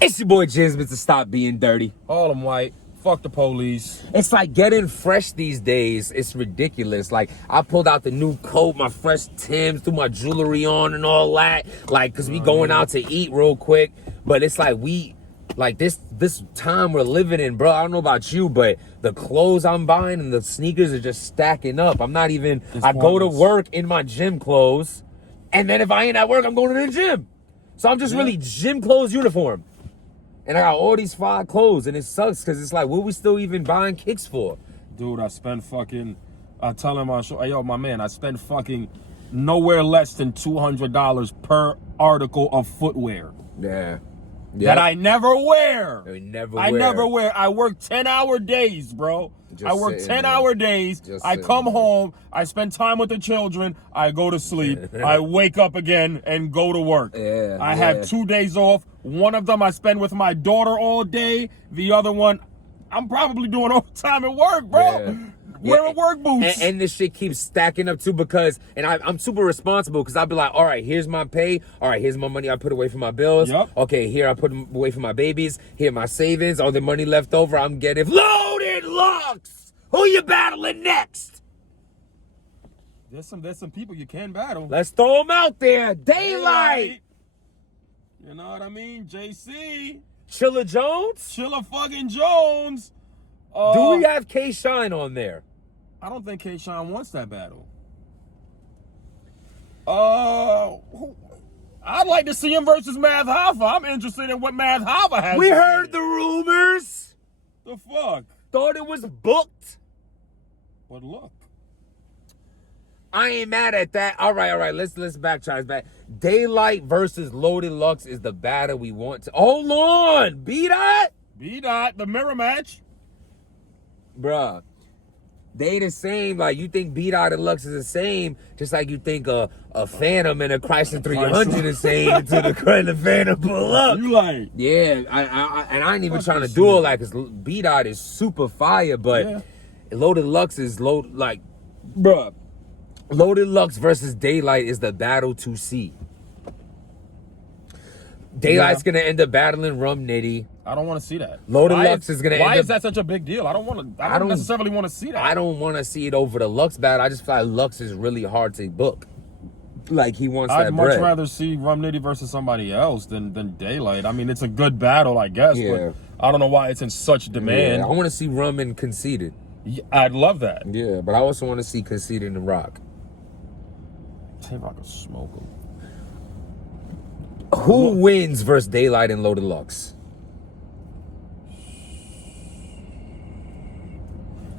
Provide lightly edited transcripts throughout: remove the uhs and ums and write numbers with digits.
It's your boy Jizz to stop being dirty. All them white. Fuck the police. It's like getting fresh these days. It's ridiculous. Like, I pulled out the new coat, my fresh Timbs, threw my jewelry on and all that. Like, cause we going out to eat real quick. But it's like this time we're living in, bro. I don't know about you, but the clothes I'm buying and the sneakers are just stacking up. I'm not even, I go to work in my gym clothes. And then if I ain't at work, I'm going to the gym. So I'm just really gym clothes uniform. And I got all these fire clothes, and it sucks because it's like, what we still even buying kicks for? Dude, I spend fucking, I tell him on show, hey, yo, my man, I spend fucking nowhere less than $200 per article of footwear. Yeah. That I never wear. I never wear. I work 10-hour days, bro. I work 10-hour days. I come home. I spend time with the children. I go to sleep. I wake up again and go to work. I have 2 days off. One of them I spend with my daughter all day. The other one, I'm probably doing overtime at work, bro. Wearing work boots. And this shit keeps stacking up too because, and I'm super responsible because I'll be like, all right, here's my pay. All right, here's my money I put away for my bills. Okay, here I put away for my babies. Here my savings. All the money left over, I'm getting loaded lux. Who you battling next? There's some people you can battle. Let's throw them out there. Daylight. You know what I mean? JC. Chilla Jones? Chilla fucking Jones. Do we have K-Shine on there? I don't think K-Shine wants that battle. I'd like to see him versus Math Hoffa. I'm interested in what Math Hoffa has. We heard the rumors. The fuck? Thought it was booked. But look. I ain't mad at that. All right. Let's backtrack back. Daylight versus Loaded Lux is the battle we want to. Hold on. B-Dot, the mirror match. Bruh. They the same. Like, you think B-Dot and Lux is the same, just like you think a Phantom and a Chrysler 300 is the same until the Phantom pull up. You like? Yeah, I ain't even trying to do all that because B-Dot is super fire, but Loaded Lux is like, bruh. Loaded Lux versus Daylight is the battle to see. Daylight's gonna end up battling Rum Nitty. I don't want to see that. Loaded Lux is gonna end up. Why is that such a big deal? I don't necessarily want to see that. I don't want to see it over the Lux battle. I just feel like Lux is really hard to book. Like, he wants that bread. I'd much rather see Rum Nitty versus somebody else than Daylight. I mean, it's a good battle, I guess, but I don't know why it's in such demand. Yeah, I want to see Rum and Conceited. Yeah, I'd love that. Yeah, but I also want to see Conceited and Rock. Tay-Rock will smoke him. Who wins versus Daylight and Loaded Lux?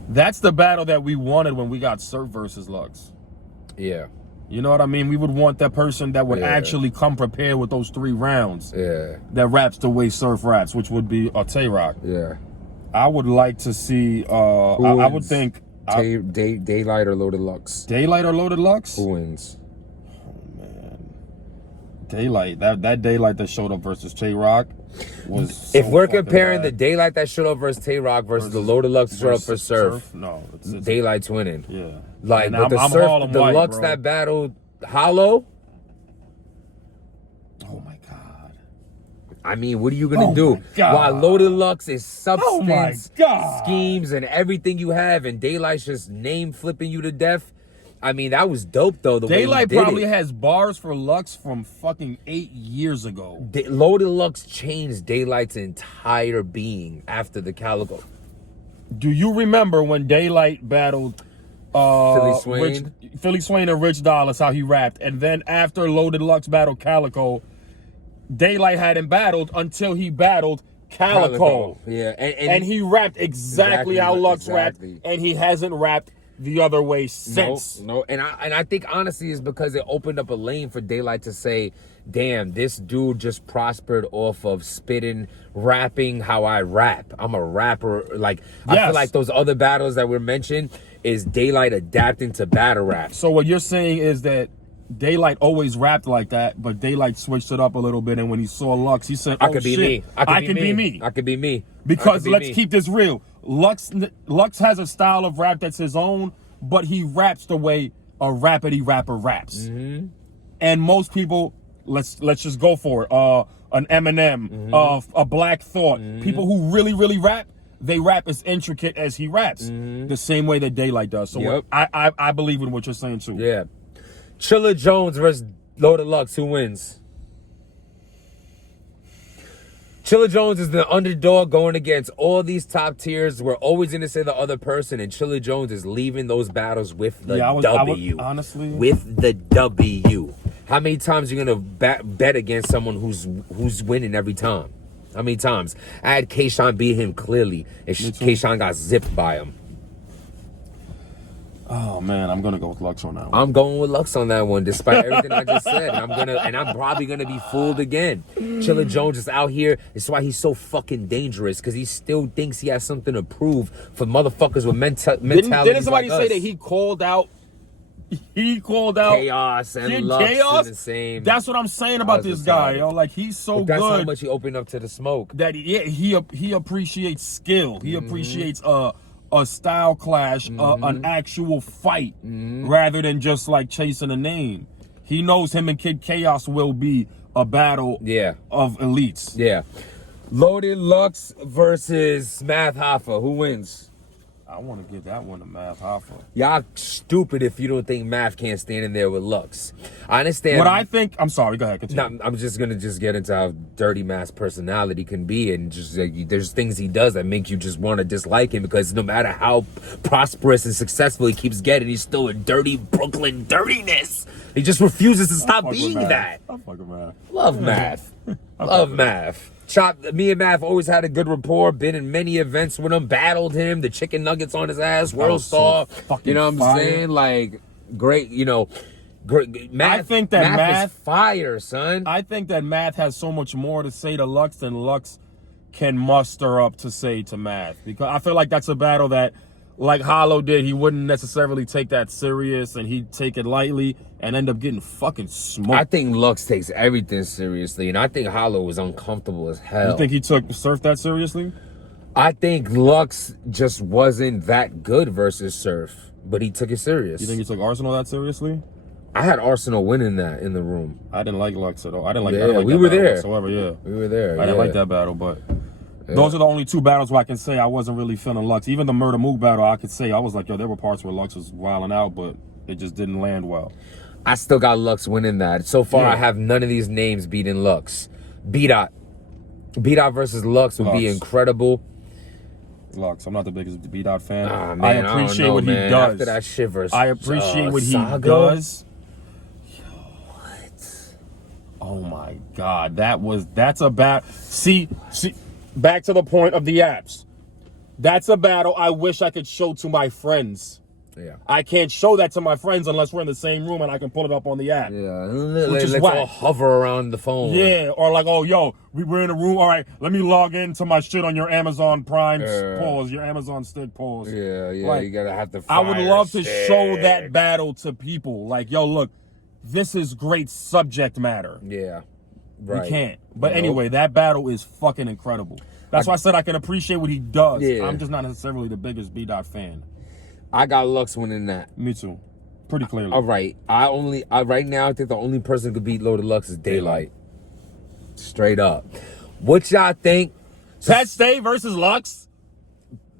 That's the battle that we wanted when we got Surf versus Lux. Yeah. You know what I mean? We would want that person that would actually come prepared with those 3 rounds. Yeah. That raps the way Surf raps, which would be Tay-Rock. Yeah. I would like to see, I would think... Daylight or Loaded Lux? Daylight or Loaded Lux? Who wins? Daylight, that Daylight that showed up versus Tay-Rock was so if we're comparing bad. the Daylight that showed up versus Tay-Rock versus the Loaded Lux that showed up for Surf, no, it's Daylight's winning. Yeah. Like, but the Surf, the Lux bro. That battled Hollow. Oh my God. I mean, what are you gonna do? While Loaded Lux is substance, schemes, and everything you have, and Daylight's just name flipping you to death. I mean, that was dope, though. The Daylight way he did probably has bars for Lux from fucking 8 years ago. Loaded Lux changed Daylight's entire being after the Calico. Do you remember when Daylight battled Philly Swain and Rich Dollars, how he rapped? And then after Loaded Lux battled Calico, Daylight hadn't battled until he battled Calico. Yeah, and he rapped exactly how Lux rapped, and he hasn't rapped the other way since. No, and I think honestly is because it opened up a lane for Daylight to say, damn, this dude just prospered off of spitting, rapping how I rap. I'm a rapper. Like, I feel like those other battles that were mentioned is Daylight adapting to battle rap. So what you're saying is that Daylight always rapped like that, but Daylight switched it up a little bit, and when he saw Lux, he said, I could be me. I can be me. I could be me. Because let's keep this real. Lux has a style of rap that's his own, but he raps the way a rapidy rapper raps. Mm-hmm. And most people let's just go for it. An Eminem, a Black Thought. People who really rap, they rap as intricate as he raps, the same way that Daylight does. So I believe in what you're saying too. Yeah. Chilla Jones versus Loaded Lux. Who wins? Chilla Jones is the underdog going against all these top tiers. We're always going to say the other person, and Chilla Jones is leaving those battles with the W. Honestly. With the W. How many times are you going to bet against someone who's winning every time? How many times? I had Kayshawn beat him clearly, and Kayshawn got zipped by him. Oh man, I'm gonna go with Lux on that one. I'm going with Lux on that one, despite everything I just said. And I'm probably gonna be fooled again. Chilla Jones is out here. That's why he's so fucking dangerous, because he still thinks he has something to prove for motherfuckers with mentality. Didn't somebody say that he called out? He called out Chaos and Lux Chaos? in the same. That's what I'm saying about this guy, yo. Like, he's so that's good. How much he opened up to the smoke. That he appreciates skill. He appreciates a style clash, an actual fight, rather than just like chasing a name. He knows him and Kid Chaos will be a battle of elites. Yeah. Loaded Lux versus Math Hoffa. Who wins? I want to give that one to Math Hoffa. Y'all stupid if you don't think Math can't stand in there with Lux. I understand. What I think, I'm sorry, go ahead, continue. No, I'm just gonna get into how dirty Math's personality can be, and just like, there's things he does that make you just want to dislike him, because no matter how prosperous and successful he keeps getting, he's still a dirty Brooklyn dirtiness. He just refuses to stop being that. I'm fucking Math. Love Math. Love Math. Me and Math always had a good rapport, been in many events with him, battled him, the chicken nuggets on his ass, world star. You know what I'm saying? Like, great, great. Math, I think that Math is fire, son. I think that Math has so much more to say to Lux than Lux can muster up to say to Math. Because I feel like that's a battle that, like Hollow did, he wouldn't necessarily take that serious, and he'd take it lightly and end up getting fucking smoked. I think Lux takes everything seriously, and I think Hollow was uncomfortable as hell. You think he took Surf that seriously? I think Lux just wasn't that good versus Surf, but he took it serious. You think he took Arsenal that seriously? I had Arsenal winning that in the room. I didn't like Lux at all. I didn't like we were there. Whatsoever, yeah. We were there. I didn't like that battle, but those are the only two battles where I can say I wasn't really feeling Lux. Even the Murder Mook battle, I could say I was like, yo, there were parts where Lux was wilding out, but it just didn't land well. I still got Lux winning that. So far, I have none of these names beating Lux. B-Dot versus Lux would be incredible. Lux, I'm not the biggest B-Dot fan. Man, I appreciate what he does. After that shit versus I appreciate what he Saga? does. What? Oh my God, that's a battle. See, back to the point of the apps. That's a battle I wish I could show to my friends. Yeah. I can't show that to my friends unless we're in the same room and I can pull it up on the app. Yeah. Which is all hover around the phone. Yeah, or like, oh, yo, we're in a room. All right, let me log into my shit on your Amazon Prime pause, your Amazon Stick pause. Yeah, like, you gotta have to I would love to show that battle to people. Like, yo, look, this is great subject matter. Yeah, right. We can't. But anyway, that battle is fucking incredible. That's why I said I can appreciate what he does. Yeah. I'm just not necessarily the biggest B-Dot fan. I got Lux winning that. Me too. Pretty clearly. All right. Right now, I think the only person who could beat Loaded Lux is Daylight. Straight up. What y'all think? Pat Stay versus Lux?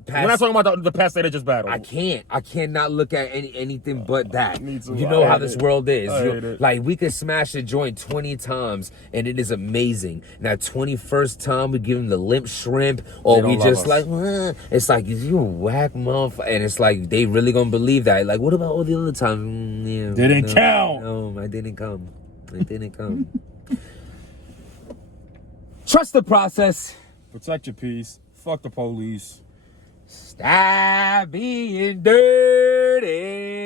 We're not talking about the Pat Stay that just battled. I cannot look at anything but that. Me too. You know how this world is. I hate it. Like, we could smash a joint 20 times, and it is amazing. Now, 21st time, we give them the limp shrimp, or we just like, it's like, you a whack motherfucker. And it's like, they really gonna believe that. Like, what about all the other times? Didn't count. No, I didn't come. Trust the process. Protect your peace. Fuck the police. Stop being dirty.